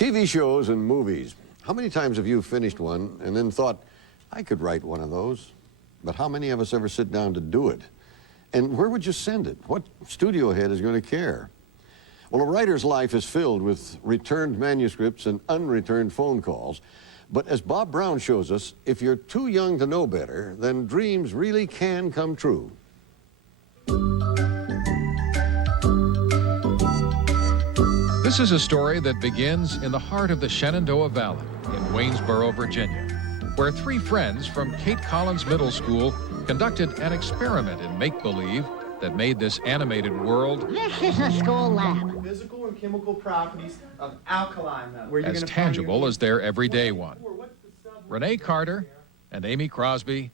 TV shows and movies. How many times have you finished one and then thought, I could write one of those? But how many of us ever sit down to do it? And where would you send it? What studio head is going to care? Well, a writer's life is filled with returned manuscripts and unreturned phone calls. But as Bob Brown shows us, if you're too young to know better, then dreams really can come true. This is a story that begins in the heart of the Shenandoah Valley in Waynesboro, Virginia, where three friends from Kate Collins Middle School conducted an experiment in make-believe that made this animated world This is a school lab. Physical and chemical properties of alkali metals. as tangible as their everyday one. Renee Carter and Amy Crosby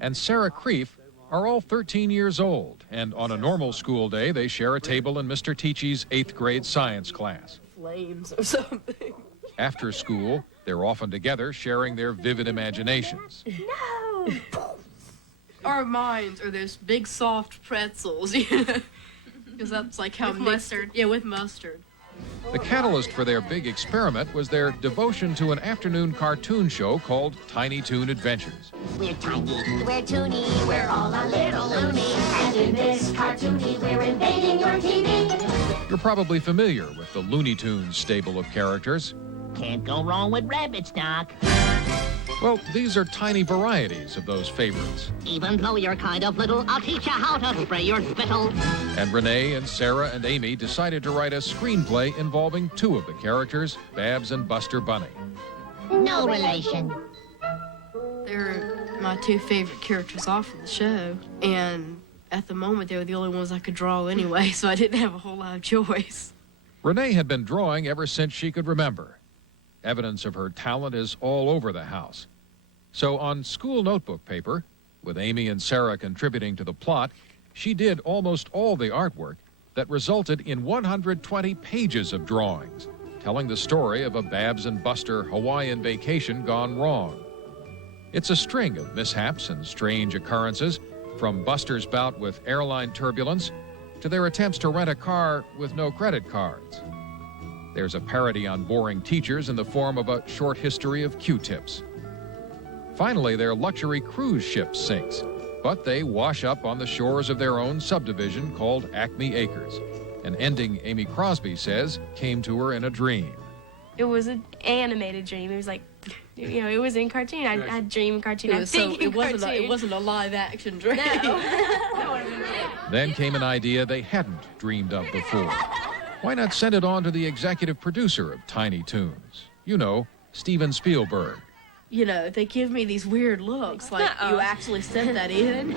and Sarah Creef are all 13 years old, and on a normal school day, they share a table in Mr. Teachy's 8th grade science class. Flames or something. After school, they're often together sharing their vivid imaginations. No! Our minds are those big soft pretzels, you know? Because that's like how with mustard. Yeah, with mustard. The catalyst for their big experiment was their devotion to an afternoon cartoon show called Tiny Toon Adventures. We're tiny, we're toony, we're all a little loony. And in this cartoony, we're invading your TV. You're probably familiar with the Looney Tunes stable of characters. Can't go wrong with rabbits, Doc. Well, these are tiny varieties of those favorites. Even though you're kind of little, I'll teach you how to spray your spittle. And Renee and Sarah and Amy decided to write a screenplay involving two of the characters, Babs and Buster Bunny. No relation. They're my two favorite characters off of the show. And at the moment, they were the only ones I could draw anyway, so I didn't have a whole lot of choice. Renee had been drawing ever since she could remember. Evidence of her talent is all over the house. So on school notebook paper, with Amy and Sarah contributing to the plot, she did almost all the artwork that resulted in 120 pages of drawings, telling the story of a Babs and Buster Hawaiian vacation gone wrong. It's a string of mishaps and strange occurrences, from Buster's bout with airline turbulence to their attempts to rent a car with no credit cards. There's a parody on boring teachers in the form of a short history of Q-tips. Finally, their luxury cruise ship sinks, but they wash up on the shores of their own subdivision called Acme Acres. An ending, Amy Crosby says, came to her in a dream. It was an animated dream. It was like, you know, it was in cartoon. I'd dream cartoon. I'd think in cartoon. It wasn't a live action dream. No. Then came an idea they hadn't dreamed of before. Why not send it on to the executive producer of Tiny Toons? You know, Steven Spielberg. You know, they give me these weird looks, like you actually sent that in.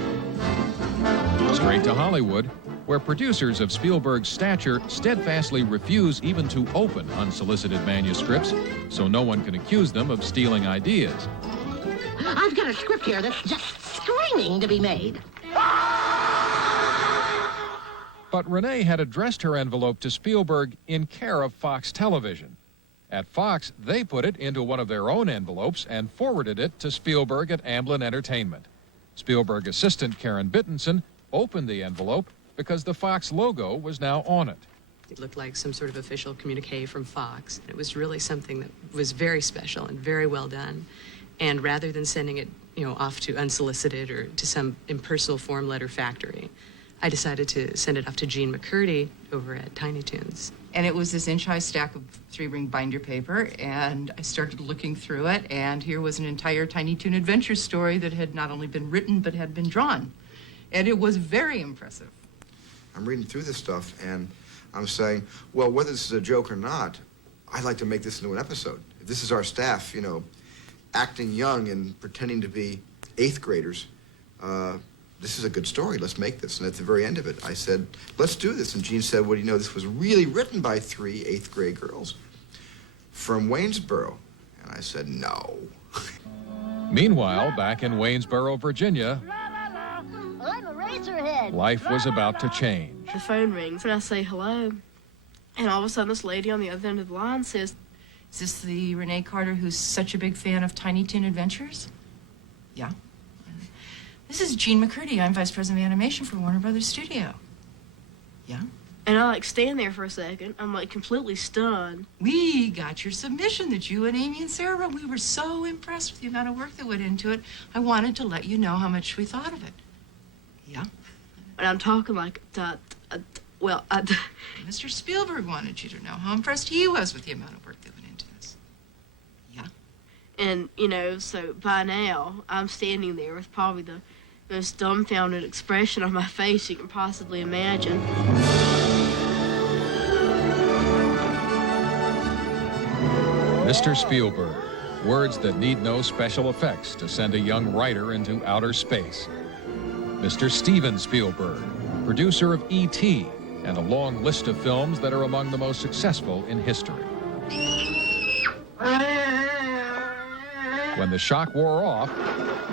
Straight to Hollywood, where producers of Spielberg's stature steadfastly refuse even to open unsolicited manuscripts, so no one can accuse them of stealing ideas. I've got a script here that's just screaming to be made. But Renee had addressed her envelope to Spielberg in care of Fox Television. At Fox, they put it into one of their own envelopes and forwarded it to Spielberg at Amblin Entertainment. Spielberg assistant Karen Bittenson opened the envelope because the Fox logo was now on it. It looked like some sort of official communique from Fox. It was really something that was very special and very well done. And rather than sending it, you know, off to unsolicited or to some impersonal form letter factory, I decided to send it off to Gene McCurdy over at Tiny Toons. And it was this inch-high stack of 3-ring binder paper, and I started looking through it, and here was an entire Tiny Toon adventure story that had not only been written, but had been drawn. And it was very impressive. I'm reading through this stuff, and I'm saying, well, whether this is a joke or not, I'd like to make this into an episode. If this is our staff, you know, acting young and pretending to be 8th graders, this is a good story, let's make this. And at the very end of it, I said, let's do this. And Gene said, well, you know, this was really written by 3 8th grade girls from Waynesboro. And I said, no. Meanwhile, back in Waynesboro, Virginia, I'm a Razorhead. life was about to change. The phone rings and I say hello. And all of a sudden this lady on the other end of the line says, Is this the Renee Carter who's such a big fan of Tiny Toon Adventures? Yeah. This is Gene McCurdy. I'm Vice President of Animation for Warner Brothers Studio. Yeah. And I like stand there for a second. I'm like completely stunned. We got your submission that you and Amy and Sarah wrote. We were so impressed with the amount of work that went into it. I wanted to let you know how much we thought of it. Yeah. And I'm talking like, Mr. Spielberg wanted you to know how impressed he was with the amount of work that went into this. Yeah. And, you know, so by now, I'm standing there with probably the most dumbfounded expression on my face you can possibly imagine. Mr. Spielberg, words that need no special effects to send a young writer into outer space. Mr. Steven Spielberg, producer of E.T. and a long list of films that are among the most successful in history. When the shock wore off,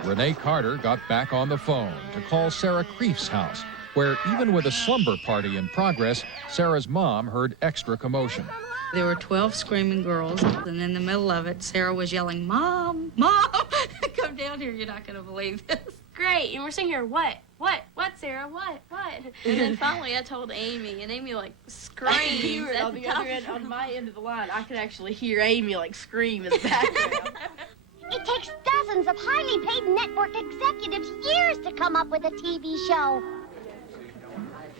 Renee Carter got back on the phone to call Sarah Creef's house, where even with a slumber party in progress, Sarah's mom heard extra commotion. There were 12 screaming girls, and in the middle of it, Sarah was yelling, "Mom, Mom, come down here, you're not going to believe this." Great, and we're sitting here, what, Sarah, what? And then finally I told Amy, and Amy like screamed. You were on the other end, on my end of the line. I could actually hear Amy like scream in the background. It takes dozens of highly paid network executives years to come up with a TV show.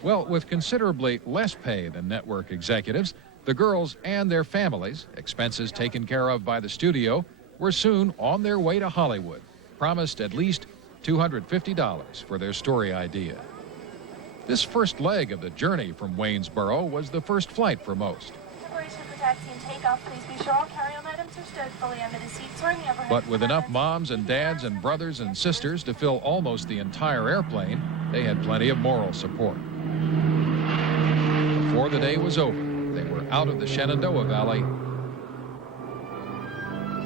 Well, with considerably less pay than network executives, the girls and their families, expenses taken care of by the studio, were soon on their way to Hollywood, promised at least $250 for their story idea. This first leg of the journey from Waynesboro was the first flight for most. Preparation for taxi and takeoff. Please be sure all carry-on items are stowed fully under the seats or in the overhead. But with enough moms and dads and brothers and sisters to fill almost the entire airplane, they had plenty of moral support. Before the day was over, they were out of the Shenandoah Valley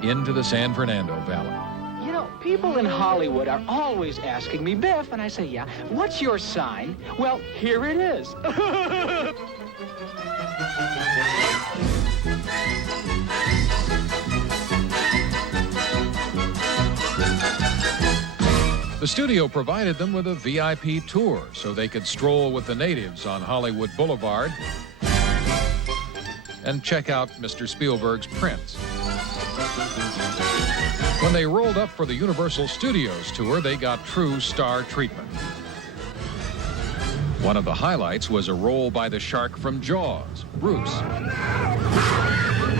into the San Fernando Valley. You know, people in Hollywood are always asking me, "Biff," and I say, "Yeah, what's your sign?" Well, here it is. The studio provided them with a VIP tour so they could stroll with the natives on Hollywood Boulevard and check out Mr. Spielberg's prints. When they rolled up for the Universal Studios tour, they got true star treatment. One of the highlights was a role by the shark from Jaws, Bruce,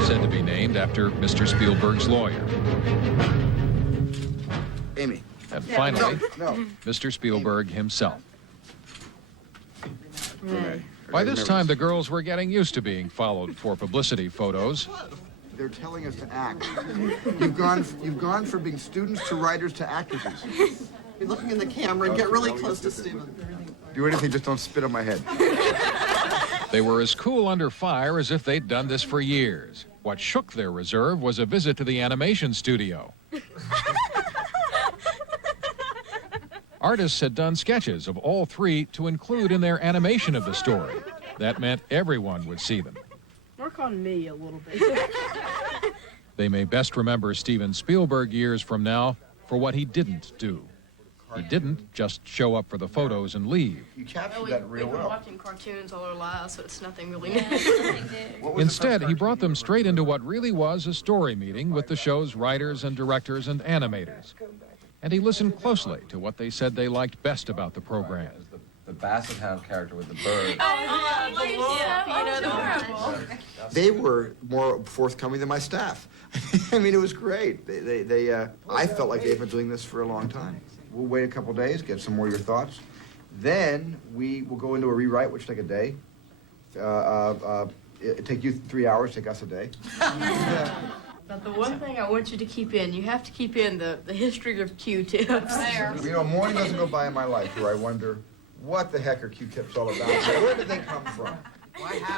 said to be named after Mr. Spielberg's lawyer. Amy. And finally, No. Mr. Spielberg himself. Renee. By this time, the girls were getting used to being followed for publicity photos. They're telling us to act. You've gone from being students to writers to actresses. You're looking in the camera and get really close to Steven. Do anything, just don't spit on my head. They were as cool under fire as if they'd done this for years. What shook their reserve was a visit to the animation studio. Artists had done sketches of all three to include in their animation of the story. That meant everyone would see them. Work on me a little bit. They may best remember Steven Spielberg years from now for what he didn't do. He didn't just show up for the photos and leave. You captured that real We've been well. watching cartoons all our lives, so it's nothing really new. Instead, he brought them straight into what really was a story meeting with the show's writers and directors and animators. And he listened closely to what they said they liked best about the program. The basset hound character with the bird. They were more forthcoming than my staff. I mean, it was great. I felt like they've been doing this for a long time. We'll wait a couple days, get some more of your thoughts. Then we will go into a rewrite, which will take a day. It'll take you 3 hours, take us a day. But the one thing I want you to keep in, you have to keep in the history of Q-tips. You know, a morning doesn't go by in my life where I wonder, what the heck are Q-tips all about? Where did they come from?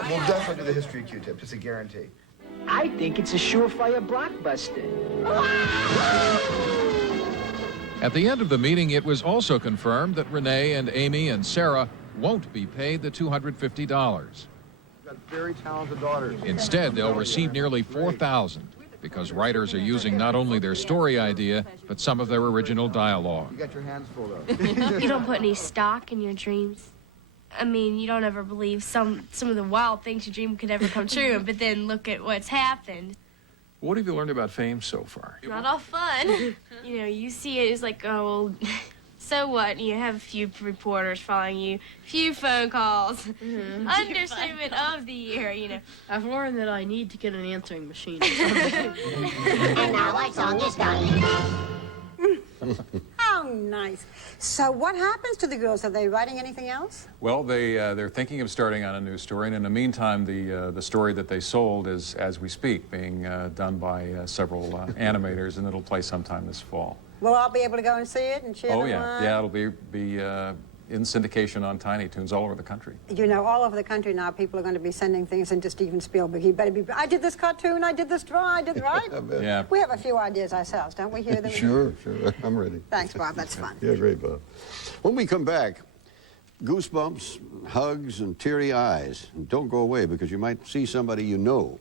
We'll definitely do the history of Q-tips. It's a guarantee. I think it's a surefire blockbuster. At the end of the meeting, it was also confirmed that Renee and Amy and Sarah won't be paid the $250. You've got very talented daughters. Instead, they'll receive nearly $4,000 because writers are using not only their story idea, but some of their original dialogue. You got your hands full, though. You don't put any stock in your dreams? I mean, you don't ever believe some of the wild things you dream could ever come true, but then look at what's happened. What have you learned about fame so far? Not all fun. You know, you see it as like, oh, well, so what? You have a few reporters following you, few phone calls, understatement of the year, you know. I've learned that I need to get an answering machine. And now our song is done. How nice. So what happens to the girls? Are they writing anything else? Well, they're thinking of starting on a new story, and in the meantime, the story that they sold is, as we speak, being done by several animators, and it'll play sometime this fall. Will I be able to go and see it and cheer them on? Yeah, it'll be in syndication on Tiny Toons all over the country. You know, all over the country now, people are going to be sending things into Steven Spielberg. He better be, I did this cartoon, I did this draw, I did, right? Yeah. We have a few ideas ourselves, don't we, here? That Sure. I'm ready. Thanks, Bob. That's fun. Yeah, great, Bob. When we come back, goosebumps, hugs, and teary eyes. And don't go away, because you might see somebody you know